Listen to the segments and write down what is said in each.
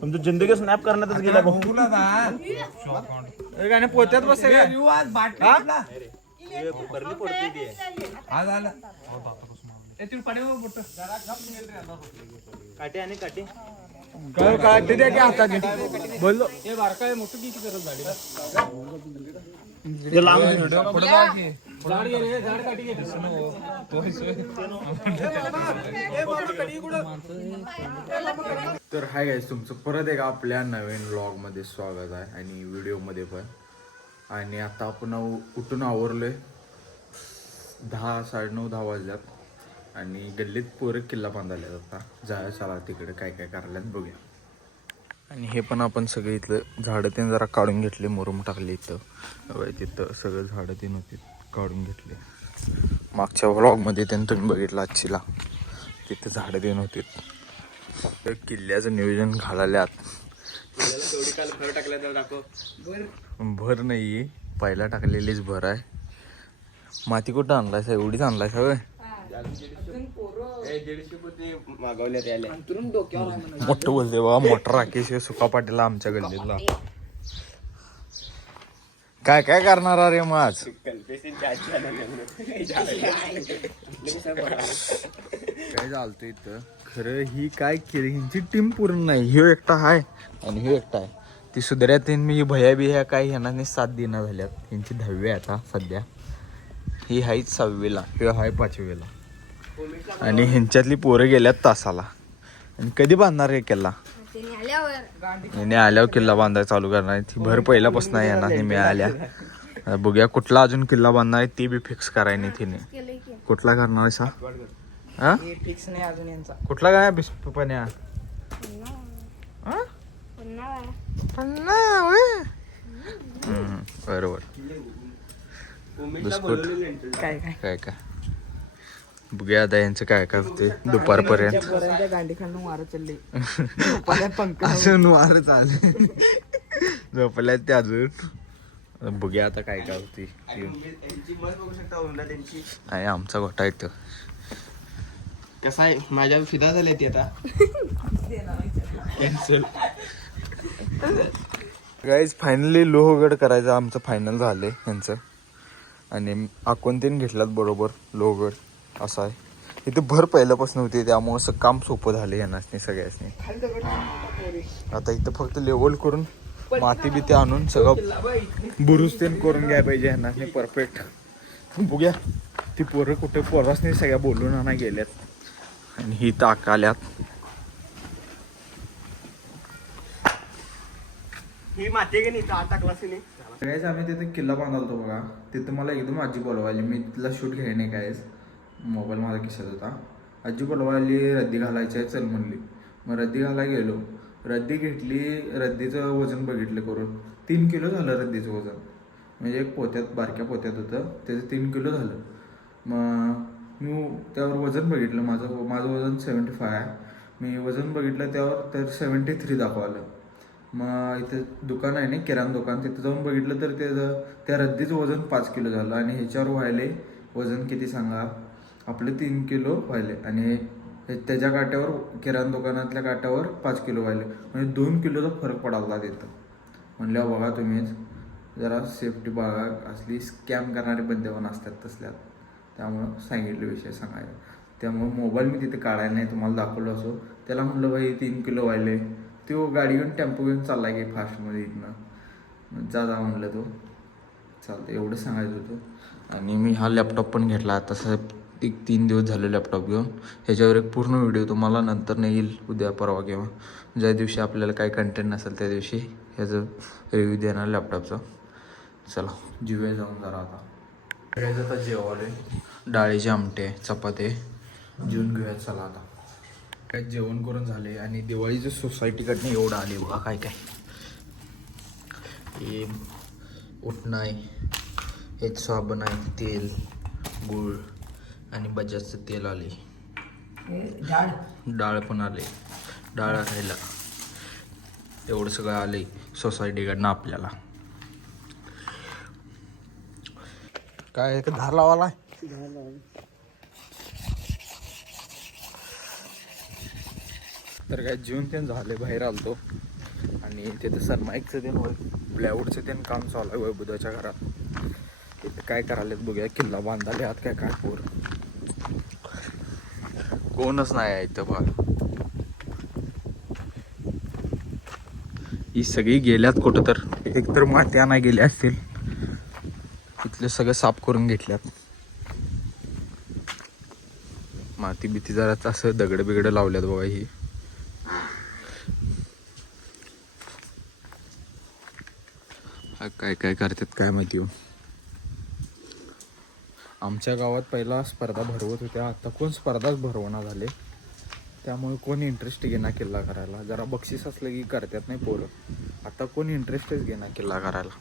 तुमची जिंदगी स्नॅप करण्यातच गेला भाऊ. गाणे पोत्यात बसते का काटे आणि काटे. काय काटे द्या की हाताने बोललो. हे बारकाय मोठं किती करत झाली? झाड गेले झाड काटी गेले तर हाय गाईज तुमचं परत एक आपल्या नवीन व्लॉगमध्ये स्वागत आहे आणि व्हिडिओमध्ये पण. आणि आता आपण उठून आवरलोय. दहा साडेनऊ दहा वाजल्यात. आणि गल्लीत पोरं किल्ला बांधायला आता. जाया चला तिकडे काय काय करायला बघूया. आणि हे पण आपण सगळे इथलं झाडं ते जरा काढून घेतले मुरुम टाकले इथं. तिथं सगळं झाडं तीन होती. काढून घेतले. मागच्या व्लॉगमध्ये त्यांनी तुम्ही बघितलं आजचीला. तिथं झाडं ते नव्हती तर किल्ल्याचं नियोजन घालायल्यात. भर नाही पहिला टाकलेलीच भर आहे. माती कुठं आणलाय सा एवढीच आणलाय सा होय मोठं बोलते बाबा मोठा राकेश सुका पाटील आमच्या गल्लीतला. काय काय करणार अरे माझ काय चालतं इथं? खरं ही काय केली? ह्यांची टीम पूर्ण नाही. ह्यो एकटा आहे आणि ह्यो एकटा आहे. ती सुधाऱ्यात मी भया बिया काय ह्यांना सात दिना झाल्यात. ह्यांची दहावी आहे आता सध्या. ही हाय सहावीला. किंवा हाय पाचवीला. आणि ह्यांच्यातली पोरं गेल्यात तासाला. आणि कधी बांधणार हे केला? हिने आल्यावर किल्ला बांधायला चालू करणार आहे. ती भर पहिल्यापासून येणार नाही मिळाल्या. आता बघूया कुठला अजून किल्ला बांधणार आहे ते बी फिक्स करायला नाही तिने. कुठला करणार आहे सा? हा? फिक्स नाही अजून यांचा कुठला काय बिस्पण्या बरोबर. बिस्कुट. काय काय? काय काय? बघूया आता यांचं काय काय होते दुपारपर्यंत. गांडी खालून वारं चालली अजून वारच आज झोपल्यात ते अजून. बघूया आता काय काय होती आहे आमचा गोठा येतो कसं आहे? माझ्या फिदा झाले ते आता. कॅन्सल गाईज फायनली लोहगड करायचं. आमचं फायनल झालंय यांचं. आणि अकोणतीन घेतलात बरोबर लोहगड असं आहे. इथे भर पहिल्यापासून होती त्यामुळे असं काम सोपं झालं यांनाच सगळ्यासनी. आता इथं फक्त लेवल करून माती बिती आणून सगळं बुरुज तेन करून घ्यायला पाहिजे यांना परफेक्ट बघूया ती पोरं कुठे पोरासनी सगळ्या बोलून आणा गेल्यात. आणि ही ताक आल्यात. ही माती की नाही टाकला गायज आम्ही तिथे किल्ला बांधालतो बघा. तिथं मला एकदम आजी बोलवायली मी तिथला शूट घ्याय नाही काय मोबाईल माझा खिशात होता. आजी बोलवायली रद्दी घालायची आहे चल म्हणली. मग रद्दी घालायला गेलो. रद्दी घेतली रद्दीचं वजन बघितलं करून. तीन किलो झालं रद्दीचं वजन. म्हणजे एक पोत्यात बारक्या पोत्यात होतं. त्याचं तीन किलो झालं. मग मी त्यावर वजन बघितलं. माझं माझं वजन सेवन्टी फाय आहे. मी वजन बघितलं त्यावर तर सेवन्टी थ्री दाखवालं मग इथे दुकान आहे ना किराणा दुकान. तिथं जाऊन बघितलं तर त्याचं त्या रद्दीचं वजन पाच किलो झालं. आणि ह्याच्यावर व्हायले वजन किती सांगा? आपले तीन किलो व्हायले आणि त्याच्या काट्यावर किराणा दुकानातल्या काट्यावर पाच किलो व्हायले. म्हणजे दोन किलोचा फरक पडाला तिथं. म्हणल्यावर बघा तुम्हीच जरा सेफ्टी बाळगा असली स्कॅम करणारे बंदे असतात तसल्यात त्यामुळं सांगितले विषय सांगायला. त्यामुळं मोबाईल मी तिथे काढायला नाही तुम्हाला दाखवलो असो. त्याला म्हणलं भाई तीन किलो व्हायले. तो गाडी घेऊन टेम्पो घेऊन चालला की फास्टमध्ये इथनं. जा जा म्हणलं तो. चालतं एवढं सांगायचं होतं. आणि मी हा लॅपटॉप पण घेतला. तसं एक तीन दिवस झाले लॅपटॉप घेऊन. ह्याच्यावर एक पूर्ण व्हिडिओ तुम्हाला नंतर नाही येईल उद्या परवा किंवा ज्या दिवशी आपल्याला काय कंटेंट नसेल त्या दिवशी ह्याचं रिव्ह्यू देणार लॅपटॉपचा चला जीवे जाऊन जरा आता. सगळ्याचं आता जेवले डाळीचे आमटे चपाते. जेवून घेऊया चला आता. काय जेवण करून झाले आणि दिवाळीचं सोसायटीकडनं एवढं आले बघा काय काय. हे उठणं आहे एक साबण आहे तेल गूळ. आणि बजाजचं तेल आले. डाळ. डाळ पण आले. डाळ राहिला एवढं सगळं आले सोसायटीकडनं आपल्याला. काय धार लावाला तर काय जेवण त्यान झाले बाहेर आलतो. आणि तिथं सरमाईकचं ते ब्लॅवूडचं ते काम चालू आहे बुधाच्या घरात. तिथं काय करायला बघूया किल्ला बांधाले आत काय काय पोर. कोणच नाही आहे इथं बघ. ही सगळी गेल्यात कुठं तर एकतर मात्या नाही गेल्या असतील. इथले सगळं साफ करून घेतल्यात. माती बिती जरा असं दगड बिगड लावल्यात बघा ही काय काय करतात काय माहिती हो. आमच्या गावात पहिला स्पर्धा भरवत होत्या. आता कोण स्पर्धाच भरवना झाले? त्यामुळे कोण इंटरेस्ट घेणार किल्ला करायला? जरा बक्षीस असलं की करतात नाही पोरं. आता कोण इंटरेस्टच घेणार किल्ला करायला?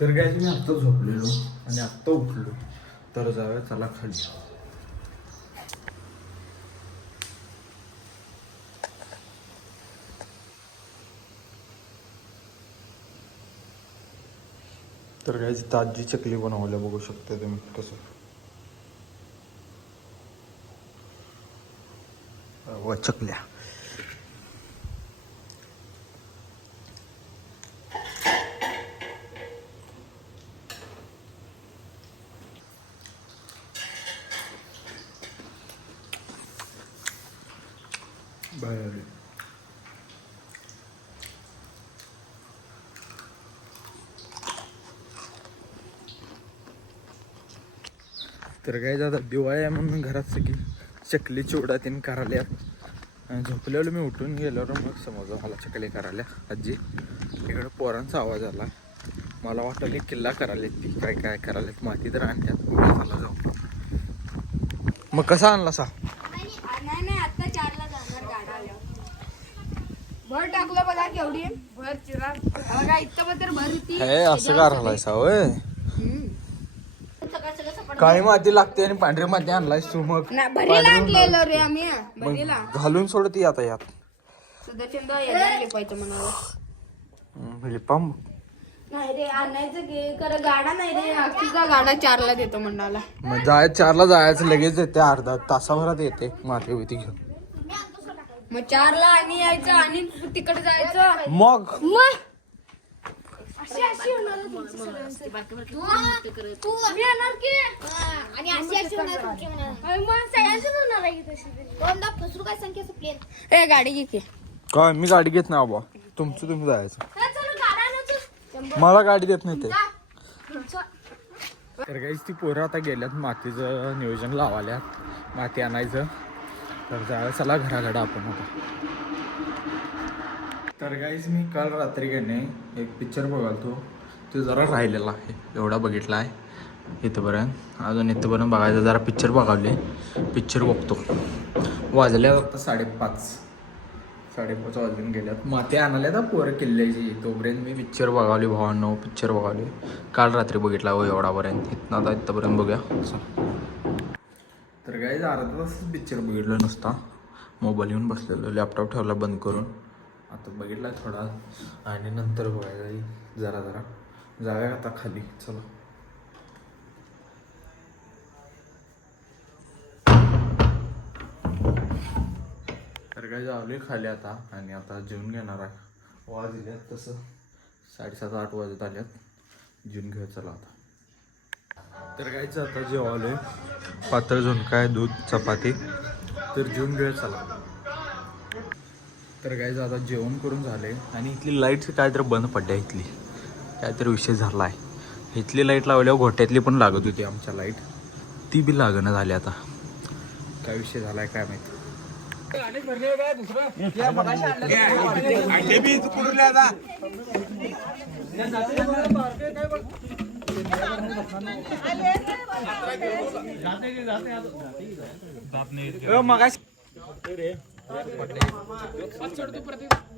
तर काय मी आत्ता झोपलेलो आणि आत्ता उठलो. तर जाऊया चला खाली. तर काय ताजी चकली बनवल्या बघू शकता तुम्ही कसं. व चकल्या. बाहेर तर काय जातात दिवाळी आहे म्हणून घरात सगळी चकली चिवडा तीन आणि झोपलेलो मी उठून गेल्यावर मग समजलं मला चकली करायला आजी इकडं पोरांचा आवाज आला. मला वाटलं किल्ला करायलेत ती. काय काय करायलेत? माती तर आणल्यात. उड्या झाला जाऊ. मग कसा आणला सा. भर टाकलं बघा केवढी. भर चिरा बघा इतकं भर होती असं का राहिलाय सा होय? काळी माती लागते आणि पांढरी माती आणलायस तू मग. नाही भरीला आणलेलं रे आम्ही भरीला मग घालून सोडती आता यात. सदाचंद लिपायचं लिपाम नाही रे आणायचं खरं गाडा नाही रे गाडा चारला देतो म्हणाला. मग जाय चारला जायचं लगेच येते अर्धा तासाभरात येते माती बिती घेऊन. मग चारला आणि यायचं आणि तिकडे जायचं. मग? मग? अशी अशी होणार तुमची सगळ्यांची. तू मी येणार की आणि अशी अशी होणार तुमची होणार. मग सगळ्यांचीच होणार आहे की तशी दोनदा फसरू काय संख्या प्लेन ए गाडी घे की. काय मी गाडी घेत नाही बाबा तुमचं तुम्ही जायचं. चल गाडा आणू मला गाडी देत नाही ते. तर काहीच ती पोरं आता गेल्यात मातीचं नियोजन लावाल्यात. माती आणायचं. तर जायला चला घराकडं आपण आता. तर काहीच मी काल रात्री गेले एक पिक्चर बघालतो. तो जरा राहिलेला आहे एवढा बघितला आहे. इथंपर्यंत अजून इथंपर्यंत बघायचं जरा पिक्चर बघावले. पिक्चर बघतो. वाजल्या फक्त साडेपाच. साडेपाच वाजून गेल्यात. माती आणाल्या तर पोरं किल्ल्याची. तोपर्यंत मी पिक्चर बघावली भावांनो पिक्चर बघावली. काल रात्री बघितला हो एवढापर्यंत. इथनं आता इथंपर्यंत बघूया. तर काय अर्धा तास पिक्चर बघितलं नुसता. मोबाईल येऊन बसलेलो लॅपटॉप ठेवला बंद करून. आता बघितला थोडा. आणि नंतर बघायला जरा जरा. जाऊया आता खाली. चला. तर काय जावले खाली आता. आणि आता जेवून घेणार आहे. वाजल्यात तसं. साडेसात आठ वाजत आल्यात जेवून घेऊ चला आता. तर काहीच आता जेवालोय. पातळ झुणका दूध चपाती. तर जेवून घेऊ चला. तर काय आता जेवण करून झाले. आणि इथली लाइट काहीतरी बंद पडल्या इथली. काहीतरी विषय झाला आहे. इथली लाइट लावल्यावर घोट्यातली पण लागत होती आमच्या लाइट ती बी लागणं झाली आता. काय विषय झालाय काय माहिती.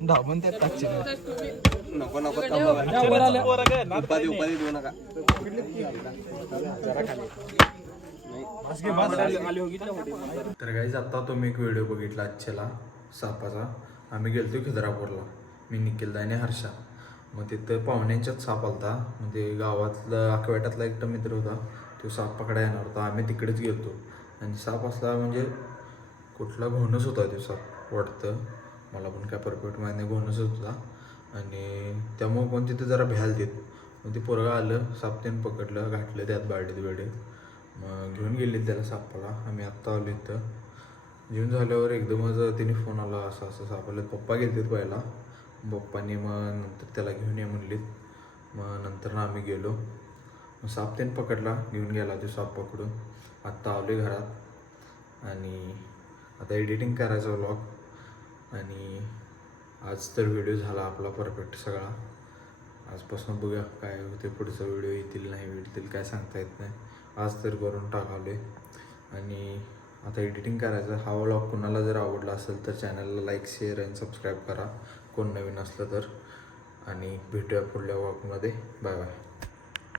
धाबून त्यात नको नको उपाधी उपाधी देऊ नका तर काही आता तुम्ही एक व्हिडिओ बघितला आजच्याला सापाचा. आम्ही गेलतो खिद्रापूरला मी निखिलदा आणि हर्षा. मग तिथं पाहुण्यांच्याच साप आलता. मग ते गावातला आकवेटातला एकटा मित्र होता. तो साप पकडा येणार होता. आम्ही तिकडेच गेलतो. आणि साप असला म्हणजे कुठला घोणस होता दिवसात वाटतं. मला पण काय परफेक्ट माहिती घोणस होता. आणि त्यामुळं पण तिथे जरा भ्याल देत मग ते पोरगं आलं सापतेन पकडलं घातलं त्यात बाडीत बिडीत मग घेऊन गेले त्याला सापाला. आम्ही आत्ता आलो इथं. घेऊन झाल्यावर एकदमच तिने फोन आला असं असं सापडलं पप्पा गेलते पहिला पप्पाने मग नंतर त्याला घेऊन ये म्हणलीत. मग नंतर ना आम्ही गेलो. मग साप त्याने पकडला घेऊन गेला तो साप पकडून. आत्ता आलो घरात. आणि आता एडिटिंग करायचं व्लॉग आणि आज तर व्हिडिओ झाला आपला परफेक्ट सगळा. आजपासून बघूया काय होते पुढचा व्हिडिओ येतील नाही भेटतील काय सांगता येत नाही. आज तर करून टाकावले आणि आता एडिटिंग करायचं. हा व्लॉग कुणाला जर आवडला असेल तर चॅनलला लाईक शेअर आणि सबस्क्राईब करा. कोण नवीन असलं तर. आणि भेटूया पुढल्या व्लॉगमध्ये बाय बाय